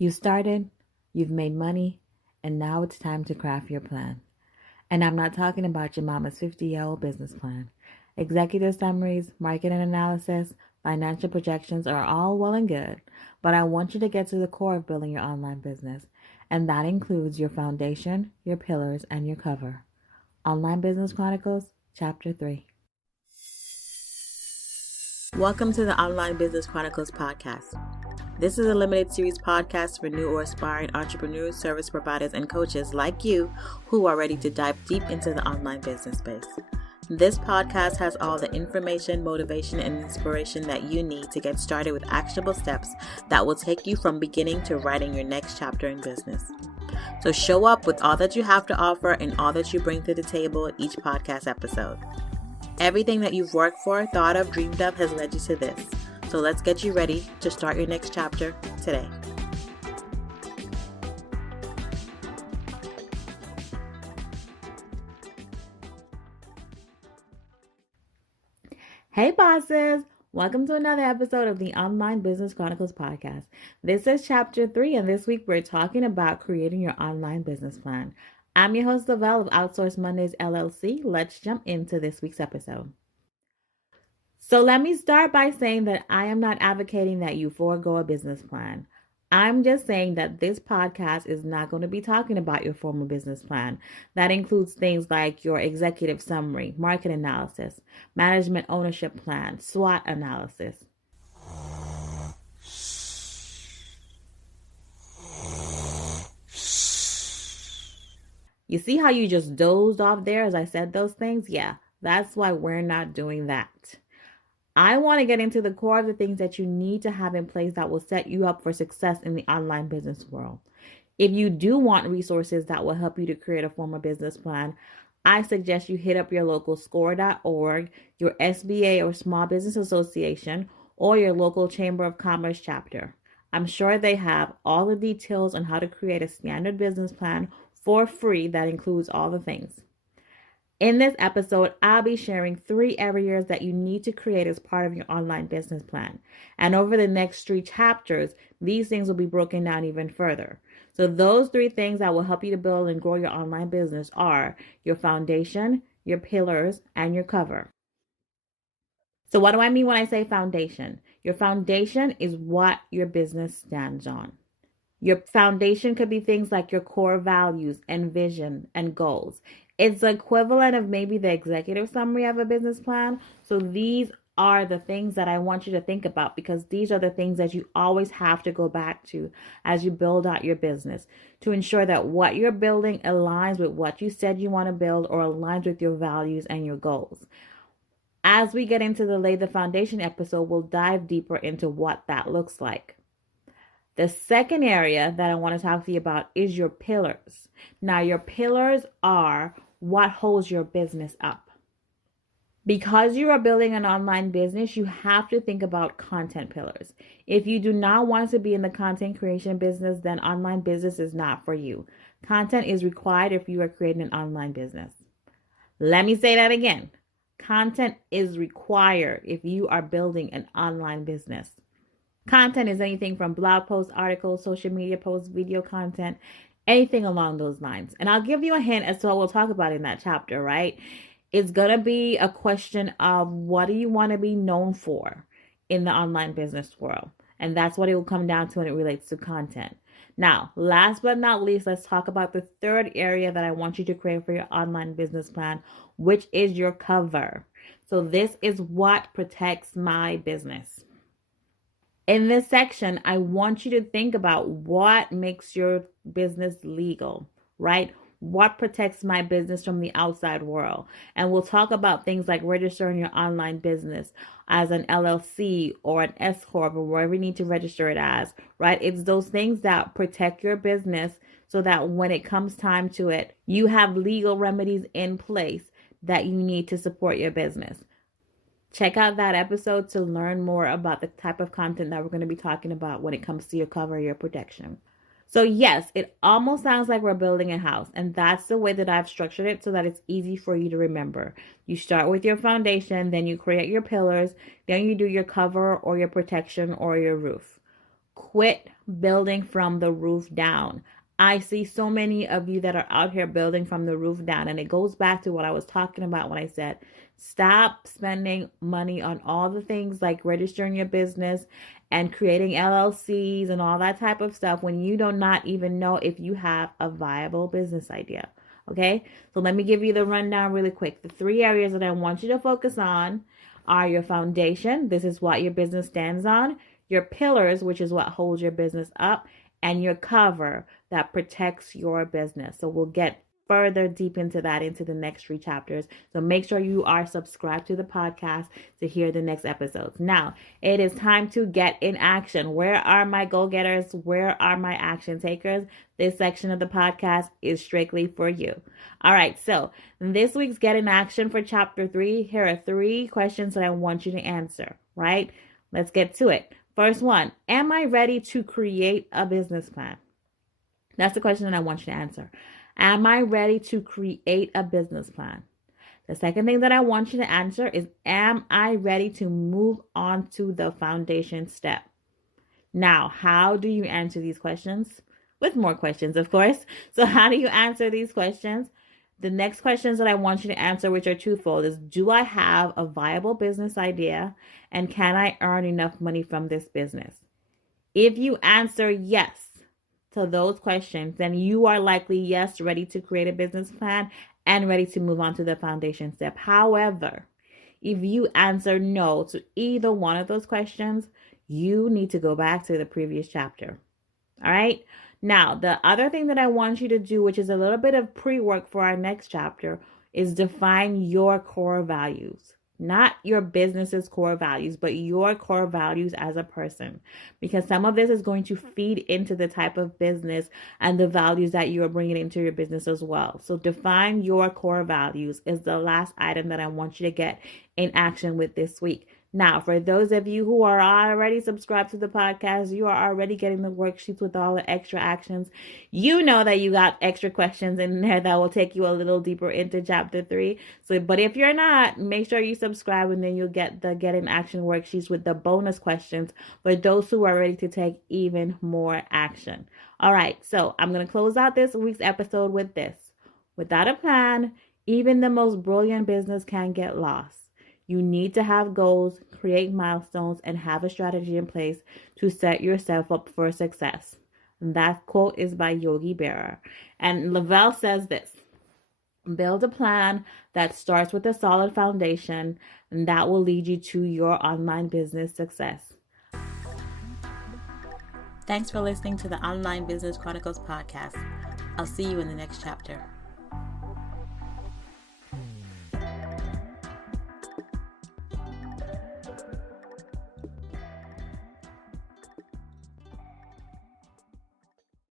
You started, you've made money, and now it's time to craft your plan. And I'm not talking about your mama's 50-year-old business plan. Executive summaries, marketing analysis, financial projections are all well and good, but I want you to get to the core of building your online business, and that includes your foundation, your pillars, and your cover. Online Business Chronicles, Chapter 3. Welcome to the Online Business Chronicles podcast. This is a limited series podcast for new or aspiring entrepreneurs, service providers, and coaches like you who are ready to dive deep into the online business space. This podcast has all the information, motivation, and inspiration that you need to get started with actionable steps that will take you from beginning to writing your next chapter in business. So show up with all that you have to offer and all that you bring to the table at each podcast episode. Everything that you've worked for, thought of, dreamed of has led you to this. So let's get you ready to start your next chapter today. Hey bosses! Welcome to another episode of the Online Business Chronicles podcast. This is Chapter 3, and this week we're talking about creating your online business plan. I'm your host, Lavelle of Outsource Mondays, LLC. Let's jump into this week's episode. So let me start by saying that I am not advocating that you forego a business plan. I'm just saying that this podcast is not going to be talking about your formal business plan. That includes things like your executive summary, market analysis, management ownership plan, SWOT analysis. You see how you just dozed off there as I said those things? Yeah, that's why we're not doing that. I want to get into the core of the things that you need to have in place that will set you up for success in the online business world. If you do want resources that will help you to create a formal business plan, I suggest you hit up your local score.org, your SBA or Small Business Association, or your local Chamber of Commerce chapter. I'm sure they have all the details on how to create a standard business plan for free that includes all the things. In this episode, I'll be sharing 3 areas that you need to create as part of your online business plan. And over the next 3 chapters, these things will be broken down even further. So those 3 things that will help you to build and grow your online business are your foundation, your pillars, and your cover. So what do I mean when I say foundation? Your foundation is what your business stands on. Your foundation could be things like your core values and vision and goals. It's the equivalent of maybe the executive summary of a business plan. So these are the things that I want you to think about, because these are the things that you always have to go back to as you build out your business to ensure that what you're building aligns with what you said you want to build or aligns with your values and your goals. As we get into the Lay the Foundation episode, we'll dive deeper into what that looks like. The second area that I want to talk to you about is your pillars. Now, your pillars are what holds your business up. Because you are building an online business, you have to think about content pillars. If you do not want to be in the content creation business, then online business is not for you. Content is required if you are creating an online business. Let me say that again. Content is required if you are building an online business. Content is anything from blog posts, articles, social media posts, video content, anything along those lines. And I'll give you a hint as to what we'll talk about in that chapter, right? It's going to be a question of what do you want to be known for in the online business world? And that's what it will come down to when it relates to content. Now, last but not least, let's talk about the third area that I want you to create for your online business plan, which is your cover. So this is what protects my business. In this section, I want you to think about what makes your business legal, right? What protects my business from the outside world? And we'll talk about things like registering your online business as an LLC or an S Corp or wherever you need to register it as, right? It's those things that protect your business so that when it comes time to it, you have legal remedies in place that you need to support your business. Check out that episode to learn more about the type of content that we're going to be talking about when it comes to your cover, your protection. So yes, it almost sounds like we're building a house, and that's the way that I've structured it so that it's easy for you to remember. You start with your foundation, then you create your pillars, then you do your cover or your protection or your roof. Quit building from the roof down. I see so many of you that are out here building from the roof down. And it goes back to what I was talking about when I said, stop spending money on all the things like registering your business and creating LLCs and all that type of stuff when you do not even know if you have a viable business idea. Okay, so let me give you the rundown really quick. The 3 areas that I want you to focus on are your foundation. This is what your business stands on. Your pillars, which is what holds your business up, and your cover that protects your business. So we'll get further deep into that into the next 3 chapters. So make sure you are subscribed to the podcast to hear the next episodes. Now, it is time to get in action. Where are my go-getters? Where are my action takers? This section of the podcast is strictly for you. All right, so this week's Get in Action for chapter 3. Here are 3 questions that I want you to answer, right? Let's get to it. First one, am I ready to create a business plan? That's the question that I want you to answer. Am I ready to create a business plan? The second thing that I want you to answer is, am I ready to move on to the foundation step? Now, how do you answer these questions? With more questions, of course. So how do you answer these questions? The next questions that I want you to answer, which are twofold, is, do I have a viable business idea? And can I earn enough money from this business? If you answer yes to those questions, then you are likely, yes, ready to create a business plan and ready to move on to the foundation step. However, if you answer no to either one of those questions, you need to go back to the previous chapter. All right? Now, the other thing that I want you to do, which is a little bit of pre-work for our next chapter, is define your core values. Not your business's core values, but your core values as a person. Because some of this is going to feed into the type of business and the values that you are bringing into your business as well. So define your core values is the last item that I want you to get in action with this week. Now, for those of you who are already subscribed to the podcast, you are already getting the worksheets with all the extra actions. You know that you got extra questions in there that will take you a little deeper into chapter 3. So, but if you're not, make sure you subscribe and then you'll get the Get in Action worksheets with the bonus questions for those who are ready to take even more action. All right, so I'm going to close out this week's episode with this. Without a plan, even the most brilliant business can get lost. You need to have goals, create milestones, and have a strategy in place to set yourself up for success. And that quote is by Yogi Berra. And Lavelle says this: build a plan that starts with a solid foundation, and that will lead you to your online business success. Thanks for listening to the Online Business Chronicles podcast. I'll see you in the next chapter.